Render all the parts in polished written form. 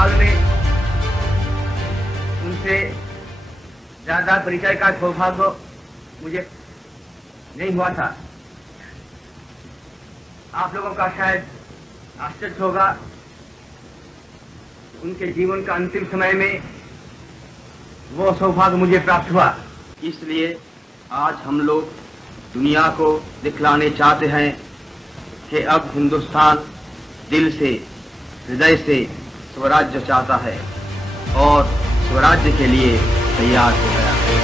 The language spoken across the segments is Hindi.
काल में उनसे ज्यादा परिचय का सौभाग्य मुझे नहीं हुआ था। आप लोगों का शायद आश्चर्य होगा, उनके जीवन का अंतिम समय में वो सौभाग्य मुझे प्राप्त हुआ। इसलिए आज हम लोग दुनिया को दिखलाने चाहते हैं कि अब हिंदुस्तान दिल से, हृदय से स्वराज्य चाहता है और स्वराज्य के लिए तैयार हो गया है।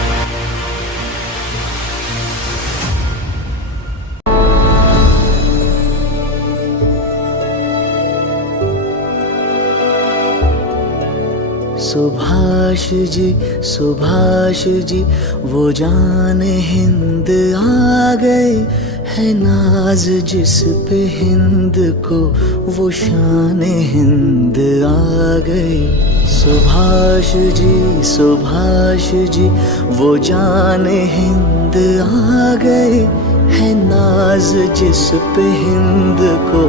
सुभाष जी वो जान हिंद आ गए, है नाज जिस पे हिंद को वो शान हिंद आ गई। सुभाष जी वो जान हिंद आ गए, है नाज जिस पे हिंद को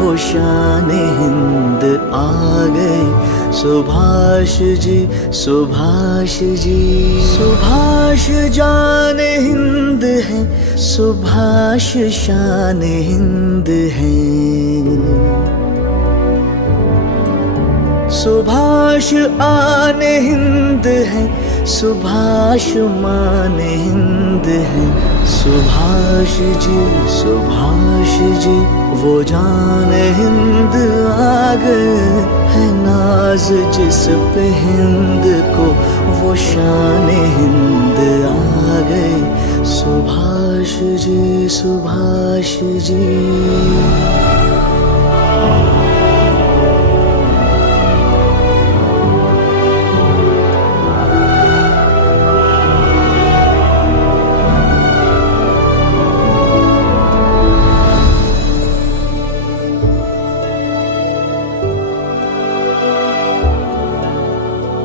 वो शान हिंद आ गए। सुभाष जान हिंद है, सुभाष शान हिंद है। सुभाष आन हिंद है, सुभाष मान हिंद है। सुभाष जी वो जान हिंद आ गए, है नाज जिस पे हिंद को वो शान हिंद आ गए। सुभाष जी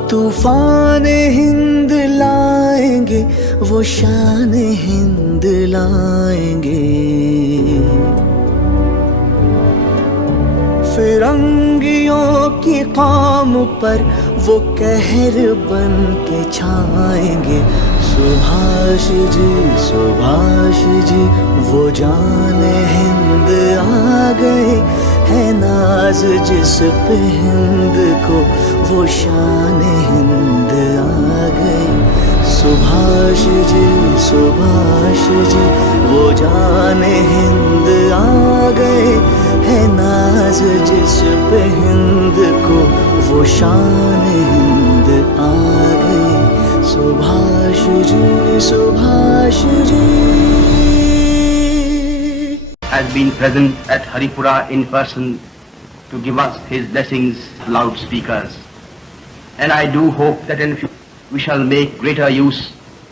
तूफान हिंद लाएंगे, वो शान हिंद लाएंगे। फिरंगियों की कौम पर वो कहर बन के छाएंगे। सुभाष जी वो जान हिंद आ गए, है नाज जिस पे हिंद को वो शान हिंद आ गई। सुभाष जी वो जान हिंद आ गए, है नाज जिस पे हिंद को वो शान हिंद आ गई। Subhash ji has been present at Haripura in person to give us his blessings, loudspeakers. And I do hope that in future we shall make greater use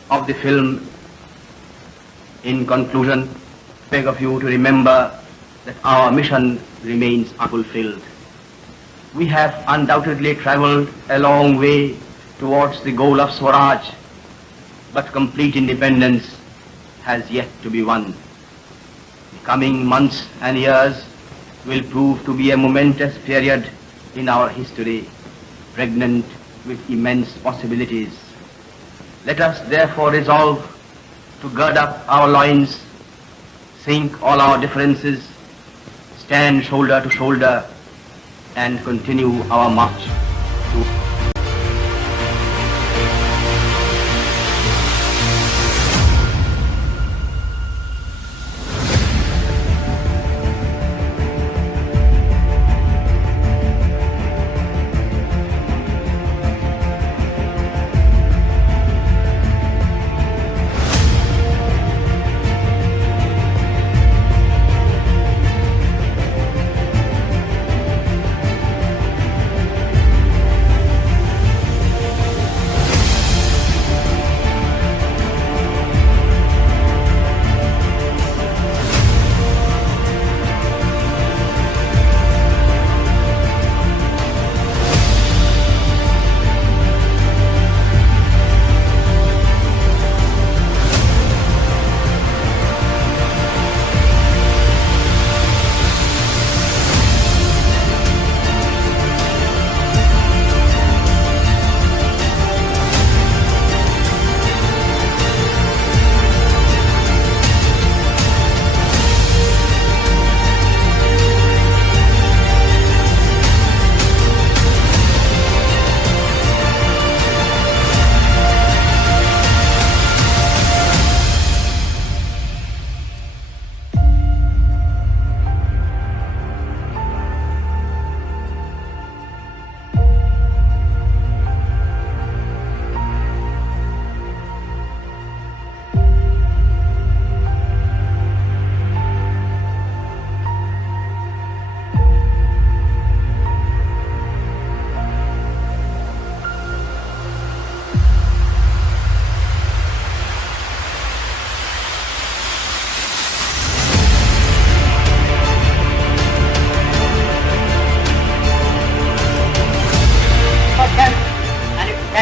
of the film. In conclusion, I beg of you to remember that our mission remains unfulfilled. We have undoubtedly traveled a long way towards the goal of Swaraj, but complete independence has yet to be won. The coming months and years will prove to be a momentous period in our history, pregnant with immense possibilities. Let us therefore resolve to gird up our loins, sink all our differences, stand shoulder to shoulder, and continue our march to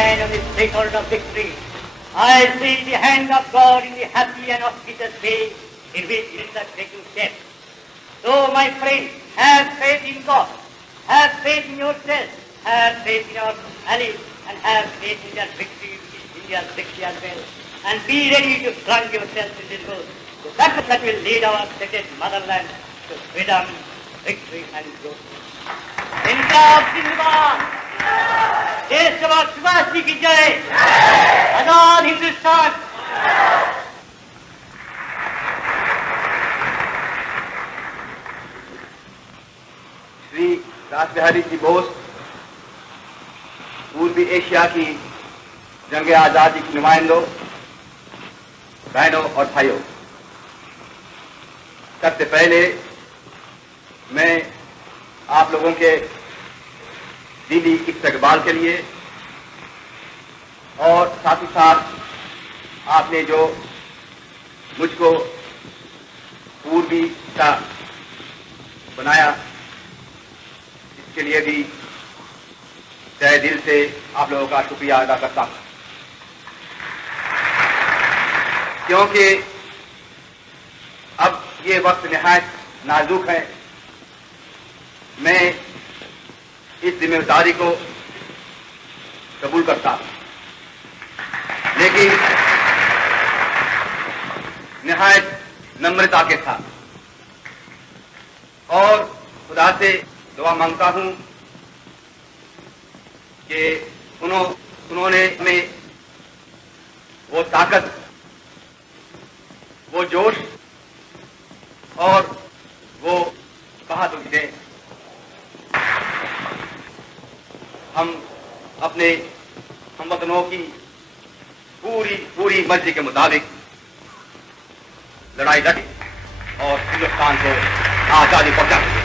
stand on the threshold of victory. I see the hand of God in the happy and auspicious day in which it is taking shape. So, my friends, have faith in God, have faith in yourself, have faith in your allies, and have faith in their victory, which is India's victory as well. And be ready to plunge yourself in this road. The battle that will lead our sacred motherland to freedom, victory, and growth. इनकलाब जिंदाबाद, देशभक्त सुभाष जी की जय, आजाद हिंदुस्तान। श्री रासबिहारी जी बोस पूर्वी एशिया की जंग आजादी के नुमाइंदों, बहनों और भाइयों, सबसे पहले मैं आप लोगों के दिली इस्तकबाल के लिए और साथ ही साथ आपने जो मुझको पूर्वी का बनाया, इसके लिए भी तहे दिल से आप लोगों का शुक्रिया अदा करता हूं, क्योंकि अब ये वक्त निहायत नाजुक है। मैं इस जिम्मेदारी को कबूल करता हूं, लेकिन निहायत नम्रता के साथ, और खुदा से दुआ मांगता हूं कि उन्होंने हमें वो ताकत, वो जोश और वो बहादुरी दें। हम अपने हमवतनों की पूरी मर्जी के मुताबिक लड़ाई लड़ी और हिंदुस्तान को आजादी पहुंचा सके।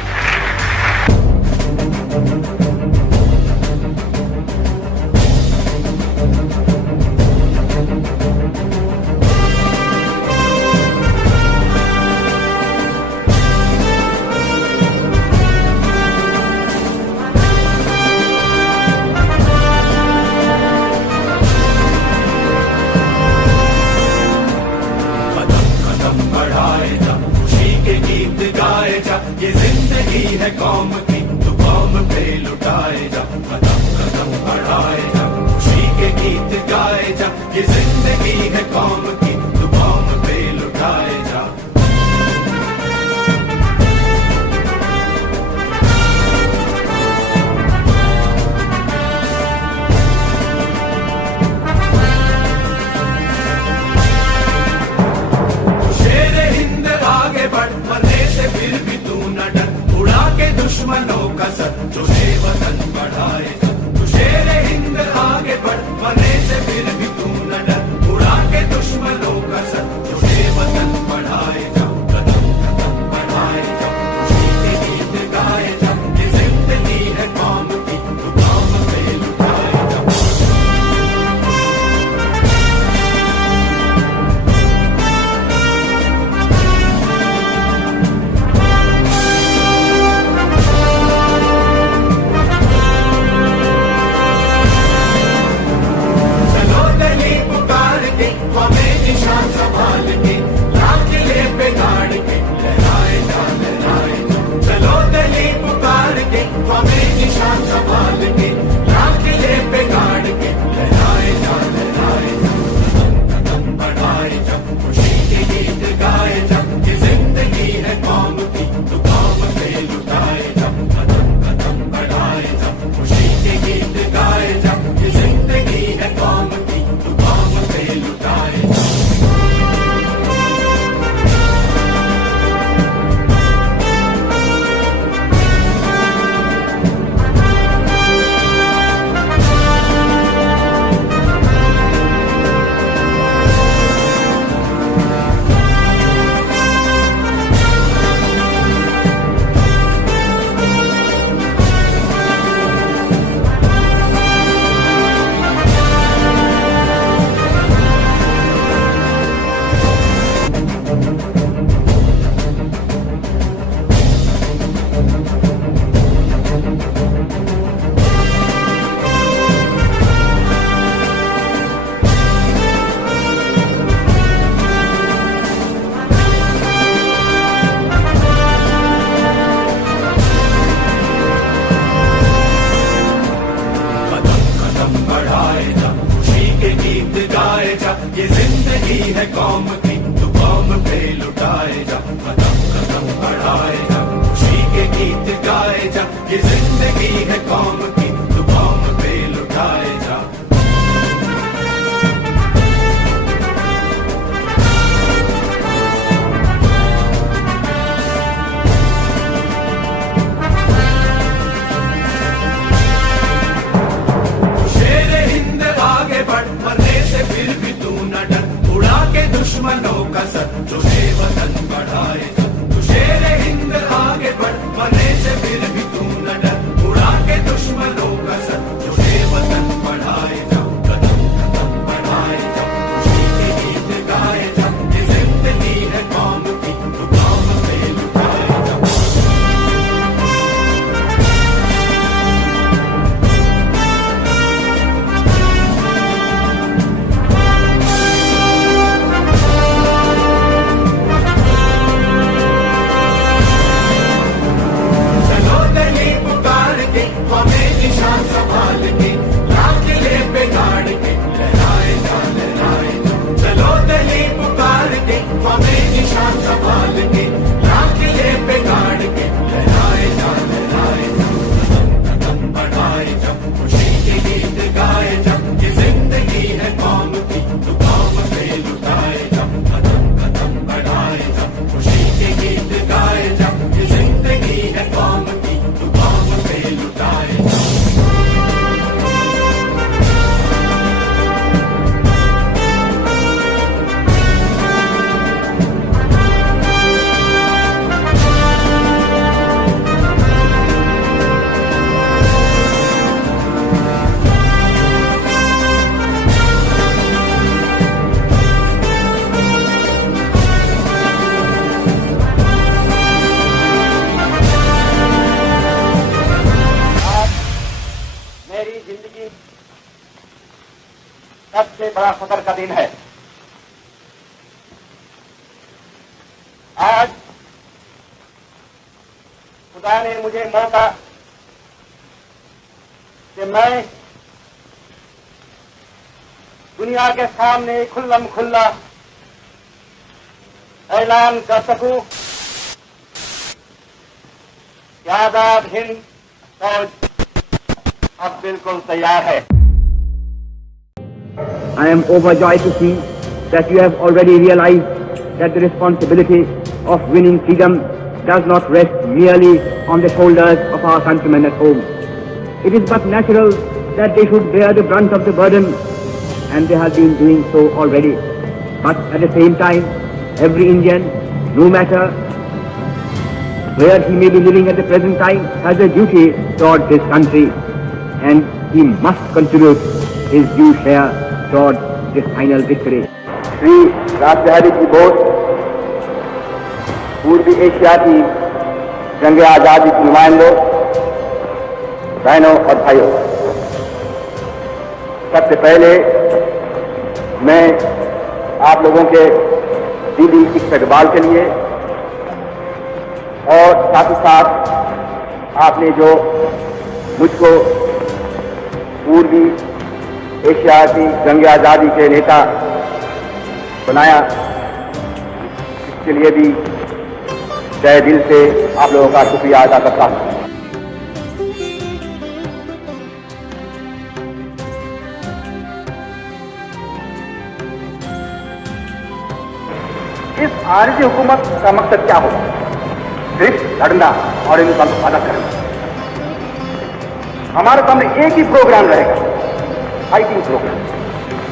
ये जिंदगी है कौम की, तो कौम पे लुटाए जा, कदम कदम बढ़ाए जा, खुशी के गीत गाए जा। ये जिंदगी है कौम की, तो कौम पे लुटाए जा। शेर हिंद आगे बढ़, मरने से फिर भी तू न डर, उड़ा के दुश्मनों का सर, जो वतन बढ़ाए जा। तू शेर हिंद आगे बढ़, मरने से फिर भी तू न डर, उड़ा के दुश्मनों का सर, जो वतन बढ़ाए जा। कदम कदम बढ़ाए जा, खुशी के गीत गाए जा। ये जिंदगी है कौम की, तू कौम पे लुटाए जा। निशान संभाल के, लाल किले पे गाड़ के, लहराए जा लहराए जा। चलो दिली पुकार के, हमें निशान संभाल के, लाल किले पे गाड़ के, लहराए जा लहराए जा। कदम कदम बढ़ाए जा, खुशी के गीत गाए जा। ये जिंदगी है कौम की, तो कौम पे लुटाए जा। कदम कदम बढ़ाए जा, खुशी के गीत गाए जा। ये जिंदगी है कौम की, तो कौम पे लुटाए जा। दुश्मनों का सर जो वतन बढ़ाए तू शेर हिंद आगे बढ़ मरने से फिर भी तू न डर उड़ा के दुश्मनों का सर जो वतन बढ़ाए जाओ कदम कदम बढ़ाए जाओ खुशी के गीत गाए जाओ ये जिंदगी है कौम की तो कौम पे लुटाए जाओ निशान संभाल के लाल किले पे गाड़ के लहराए जा चलो दिल्ली पुकार के हमें निशान संभाल के लाल किले पे गाड़ के लहराए जा कदम कदम बढ़ाए जा खुशी के गीत गाए जा ये जिंदगी है कौम की तो कौम पे लुटाए जा कदम कदम बढ़ाए जा खुशी के गीत गाए जा ये जिंदगी है कौम की तो कौम पे लुटाए जा सबसे बड़ा फख्र का दिन है। आज खुदा ने मुझे मौका कि मैं दुनिया के सामने खुल्लम खुल्ला ऐलान कर सकूं कि आजाद हिंद फौज अब बिल्कुल तैयार है। I am overjoyed to see that you have already realized that the responsibility of winning freedom does not rest merely on the shoulders of our countrymen at home. It is but natural that they should bear the brunt of the burden, and they have been doing so already. But at the same time, every Indian, no matter where he may be living at the present time, has a duty towards his country, and he must contribute his due share towards this final victory. Shri राष्ट्रपति की बोध पूर्वी एशिया की जंग आजादी के नुमाइंदों, बहनों और भाइयों, सबसे पहले मैं आप लोगों के दिली इस्तकबाल के लिए और साथ ही साथ आपने जो मुझको पूर्वी एशिया की जंग आजादी के नेता बनाया, इसके लिए भी तहे दिल से आप लोगों का शुक्रिया अदा करता हूं। इस आरजी हुकूमत का मकसद क्या होगा? सिर्फ लड़ना और इनका मुकाबला करना। हमारे सामने एक ही प्रोग्राम रहेगा, फाइटिंग प्रोग्राम।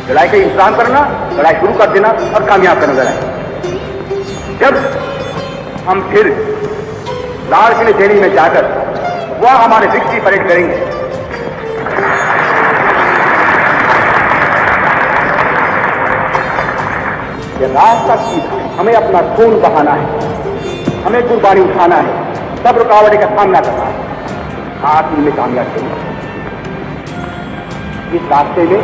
लड़ाई का इंतजाम करना, लड़ाई शुरू कर देना और कामयाब करना लड़ाई। जब हम फिर लाल किले दिल्ली में जाकर वह हमारे विक्ट्री परेड करेंगे, यह रास्ता सीधा है। हमें अपना खून बहाना है, हमें कुर्बानी उठाना है, सब रुकावटें का सामना करना है, आखिर में कामयाब करेंगे। इस रास्ते में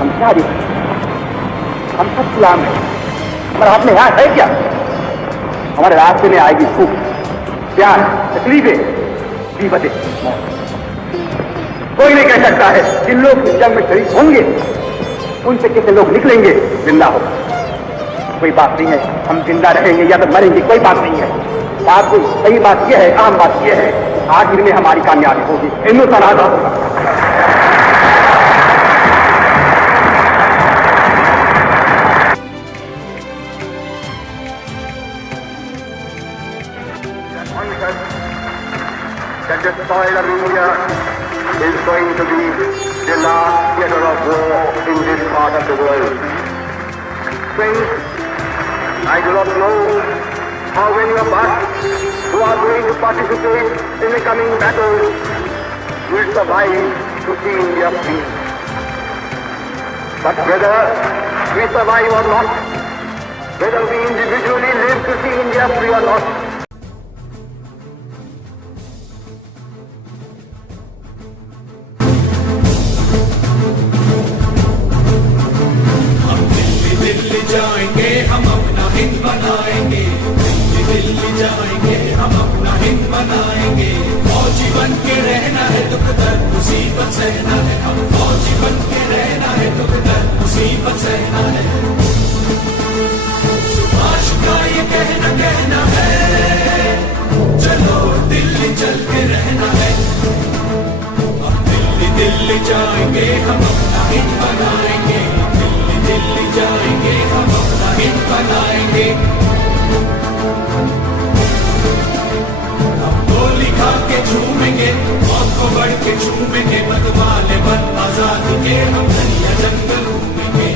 हम क्या दिखाएं? हम सब गुलाम हैं। हमारे हाथ में हाथ है क्या? हमारे रास्ते में आएगी भूख, प्यार, तकलीफें, विपदें, मौत। कोई नहीं कह सकता है जिन लोग इस जंग में शरीक होंगे उनसे कितने लोग निकलेंगे जिंदा हो। कोई बात नहीं है हम जिंदा रहेंगे या तो मरेंगे, कोई बात नहीं है। बात कोई सही बात यह है, आम बात यह है, आखिर में हमारी कामयाबी होगी, हिंदुस्तान आजाद होगा। That the soil of India is going to be the last theatre of war in this part of the world. Friends, I do not know how many of us who are going to participate in the coming battle will survive to see India free. But whether we survive or not, whether we individually live to see India free or not, Delhi जाएंगे हम अपना हिंद बनाएंगे, दिल्ली जाएंगे हम अपना हिंद बनाएंगे। फौजी बन के रहना है, दुख दर्द मुसीबत सहना है, हम फौजी बन के रहना है, दुख दर्द मुसीबत सहना है। सुभाष का ये कहना है, चलो दिल्ली चल के रहना है। हम दिल्ली जाएंगे हम अपना हिंद बनाएंगे, दिल्ली जाएंगे हम अपना हिंद बनाएंगे। हम गोली खा के झूमेंगे, मौत को बढ़ के झूमेंगे, मतवाले मन आजादी के हम दरिया जंगल घूमेंगे।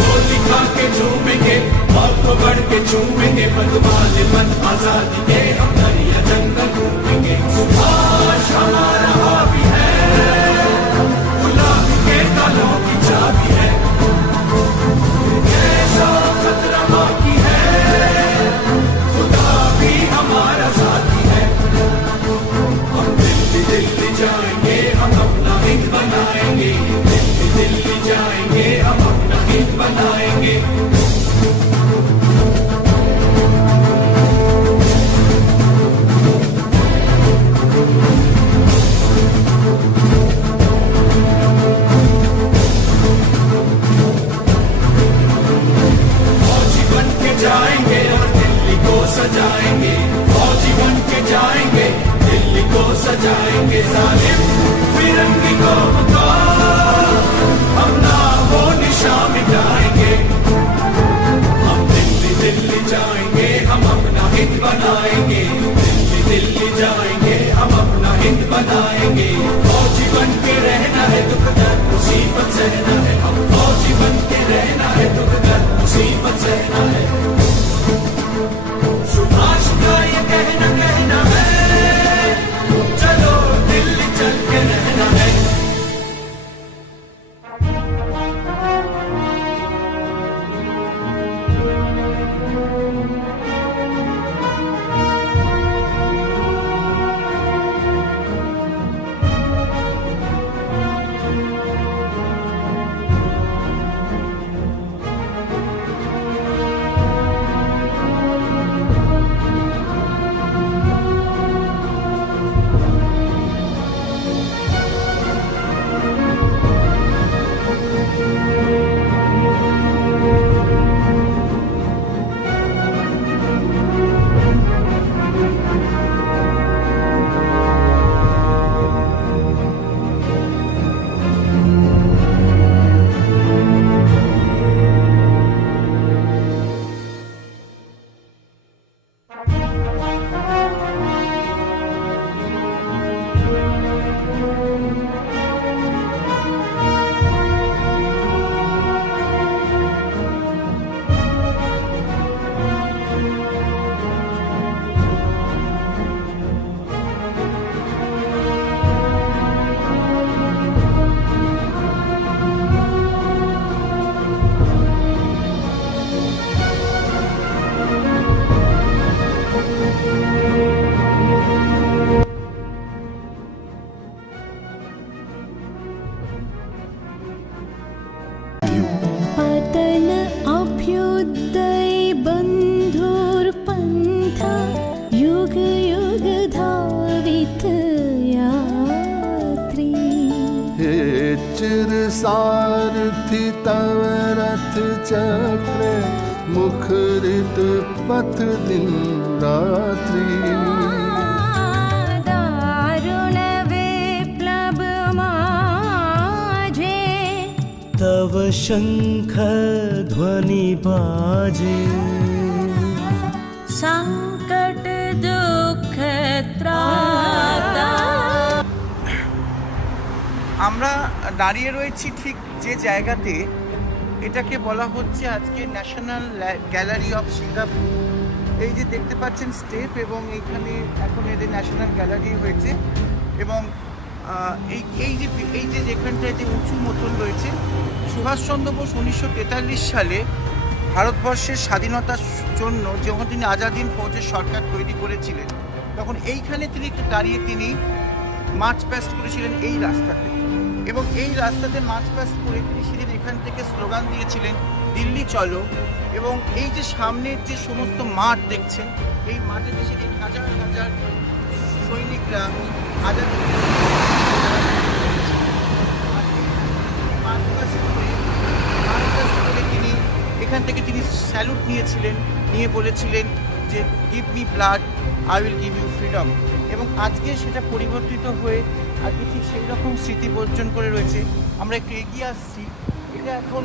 गोली खा के झूमेंगे, मौत को बढ़ के झूमेंगे, मतवाले मन आजादी के हम दरिया जंगल घूमेंगे। सुभाष हमारा हावी है, गुलाबी के तालों की चाबी है, ऐसा खतरा बाकी है, खुदा भी हमारा साथी है। हम दिल्ली जाएंगे हम अपना हिंद बनाएंगे, दिल्ली जाएंगे हम अपना हिंद बनाएंगे। जाएंगे और दिल्ली को सजाएंगे, फौजी बन के जाएंगे, दिल्ली को सजाएंगे। जालिम फिरंगी कौम का हम ना वो निशा मिटाएंगे। हम दिल्ली जाएंगे हम अपना हिंद बनाएंगे, दिल्ली जाएंगे हम अपना हिंद बनाएंगे। फौजी बन के रहना है, दुख दर्द मुसीबत सहना है, हम फौजी बन के रहना है, दुख दर्द मुसीबत सहना है। सुभाष का ये कहना है, चलो दिल्ली चल के रहना है। सारथी तव रथ चक्र मुखरित पथ दिन रात्रि। दारुण विप्लव माझे तव शंख ध्वनि बाजे। संकट दुख त्राता। আমরা দাঁড়িয়ে রয়েছি ঠিক যে জায়গাতে এটাকে বলা হচ্ছে আজকে ন্যাশনাল গ্যালারি অফ সিঙ্গাপুর। এই যে দেখতে পাচ্ছেন স্টেপ, এবং এইখানে এখন এদের ন্যাশনাল গ্যালারি হয়েছে। এবং এই যে যেখানটায় যে উঁচু মতন রয়েছে, সুভাষচন্দ্র বোস 1943 সালে ভারতবর্ষের স্বাধীনতার জন্য যখন তিনি আজাদ হিন্দ ফৌজের সরকার তৈরি করেছিলেন, তখন এইখানে তিনি দাঁড়িয়ে তিনি মার্চ পাস্ট করেছিলেন এই রাস্তাতে। এবং এই রাস্তাতে মার্চ পাস্ট করে তিনি সেদিন এখান থেকে স্লোগান দিয়েছিলেন, দিল্লি চলো। এবং এই যে সামনের যে সমস্ত মাঠ দেখছেন, এই মাঠে সেদিন হাজার হাজার সৈনিকরা আজাদ তিনি এখান থেকে তিনি স্যালুট নিয়েছিলেন, নিয়ে বলেছিলেন যে give me blood, I will give you freedom. এবং আজকে সেটা পরিবর্তিত হয়ে আজকে ঠিক সেই রকম স্মৃতি বর্জন করে রয়েছে। আমরা একটু এগিয়ে আসছি, এটা এখন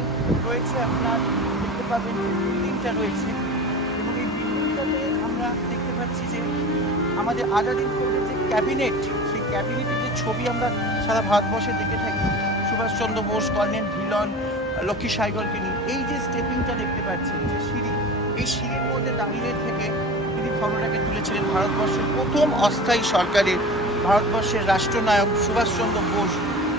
রয়েছে আপনার দেখতে পাবেন যে বিল্ডিংটা রয়েছে, এবং এই বিল্ডিংটাতে আমরা দেখতে পাচ্ছি যে আমাদের আজাদ হিন্দ ফৌজের যে ক্যাবিনেট, সেই ক্যাবিনেটের যে ছবি আমরা সারা ভারতবর্ষে দেখে থাকি, সুভাষচন্দ্র বোস, কর্নেল ভিলন, লক্ষ্মী সাইগলকে নিয়ে। এই যে স্টেপিংটা দেখতে পাচ্ছেন, যে সিঁড়ি, এই সিঁড়ির মধ্যে দাঁড়িয়ে থেকে তিনি ফটোটাকে তুলেছিলেন ভারতবর্ষের প্রথম অস্থায়ী সরকারের, ভারতবর্ষের রাষ্ট্রনায়ক সুভাষচন্দ্র বোস,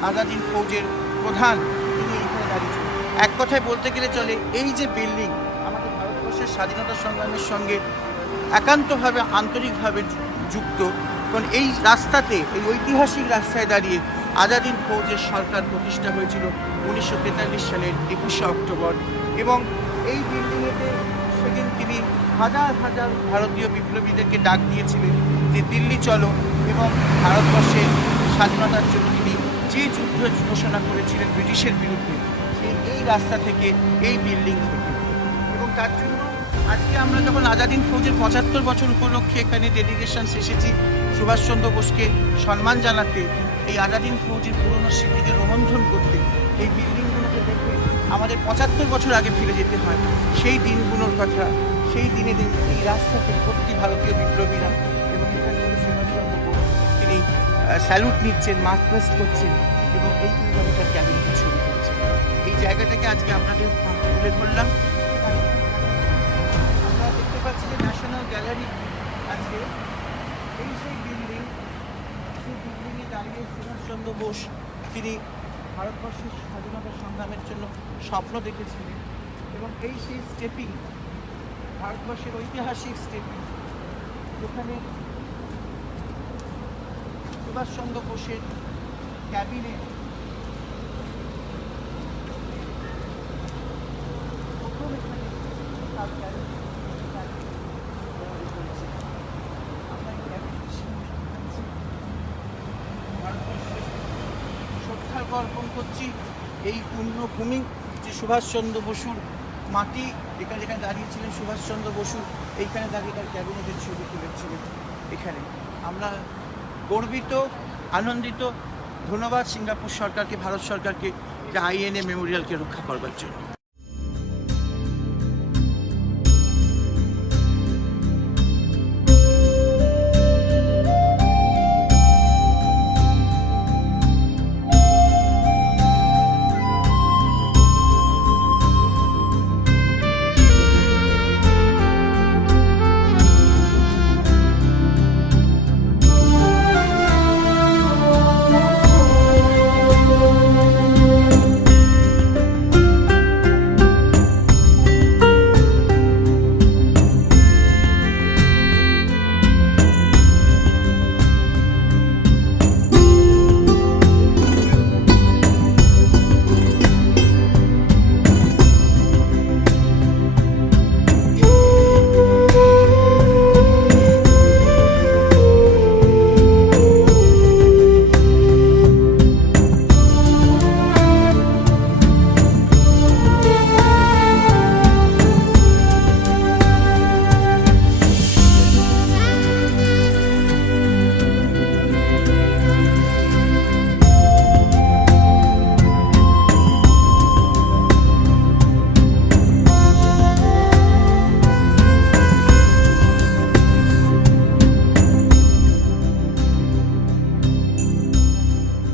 আজাদ হিন্দ ফৌজের প্রধান, তিনি এইখানে দাঁড়িয়েছেন। এক কথায় বলতে গেলে চলে, এই যে বিল্ডিং আমাদের ভারতবর্ষের স্বাধীনতা সংগ্রামের সঙ্গে একান্তভাবে আন্তরিকভাবে যুক্ত। কারণ এই রাস্তাতে, এই ঐতিহাসিক রাস্তায় দাঁড়িয়ে আজাদ হিন্দ ফৌজের সরকার প্রতিষ্ঠা হয়েছিল 1943 সালের 21শে অক্টোবর। এবং এই বিল্ডিংয়েতে সেদিন তিনি হাজার হাজার ভারতীয় বিপ্লবীদেরকে ডাক দিয়েছিলেন যে দিল্লি চলো, এবং ভারতবর্ষের স্বাধীনতার জন্য তিনি যে যুদ্ধ ঘোষণা করেছিলেন ব্রিটিশের বিরুদ্ধে, এই রাস্তা থেকে, এই বিল্ডিং থেকে। এবং তার জন্য আজকে আমরা যখন আজাদ হিন্দ ফৌজের 75 বছর উপলক্ষে এখানে ডেডিকেশন এসেছি সুভাষচন্দ্র বোসকে সম্মান জানাতে, এই আজাদ হিন্দ ফৌজের পুরনো স্মৃতিকে রোমন্থন করতে, এই বিল্ডিংগুলোকে দেখে আমাদের 75 বছর আগে ফিরে যেতে হয়, সেই দিনগুলোর কথা। সেই দিনে এই রাস্তাতে প্রতি ভারতীয় বিপ্লবীরা এবং এখান থেকে সুভাষচন্দ্র বোস তিনি স্যালুট নিচ্ছেন, মার্চ পাস্ট করছেন, এবং এই কিভাবে তার ক্যাবিনেটের ছবি তুলছেন। এই জায়গাটাকে আজকে আপনাদের তুলে ধরলাম। আমরা দেখতে পাচ্ছি যে ন্যাশনাল গ্যালারি আছে, এই সেই বিল্ডিং, সেই বিল্ডিংয়ে দাঁড়িয়ে সুভাষচন্দ্র বোস তিনি ভারতবর্ষের স্বাধীনতা সংগ্রামের জন্য স্বপ্ন দেখেছিলেন। এবং এই সেই স্টেপিং, ভারতবর্ষের ঐতিহাসিক স্টেপিং, যেখানে সুভাষচন্দ্র বোসের ক্যাবিনেট প্রথম এখানে তার ক্যাবিনেট করেছে। আমরা এই ক্যাবিনেটের সামনে আছি, ভারতবর্ষের শ্রদ্ধা অর্পণ করছি এই পুণ্যভূমি, যে সুভাষচন্দ্র বসুর মাটি, যেখানে যেখানে দাঁড়িয়েছিলেন সুভাষচন্দ্র বসু, এইখানে দাঁড়িয়ে তার ক্যাবিনেটের ছবি তুলেছিলেন। এখানে আমরা গর্বিত, আনন্দিত। ধন্যবাদ সিঙ্গাপুর সরকারকে, ভারত সরকারকে, যে আইএনএ মেমোরিয়ালকে রক্ষা করবার জন্য।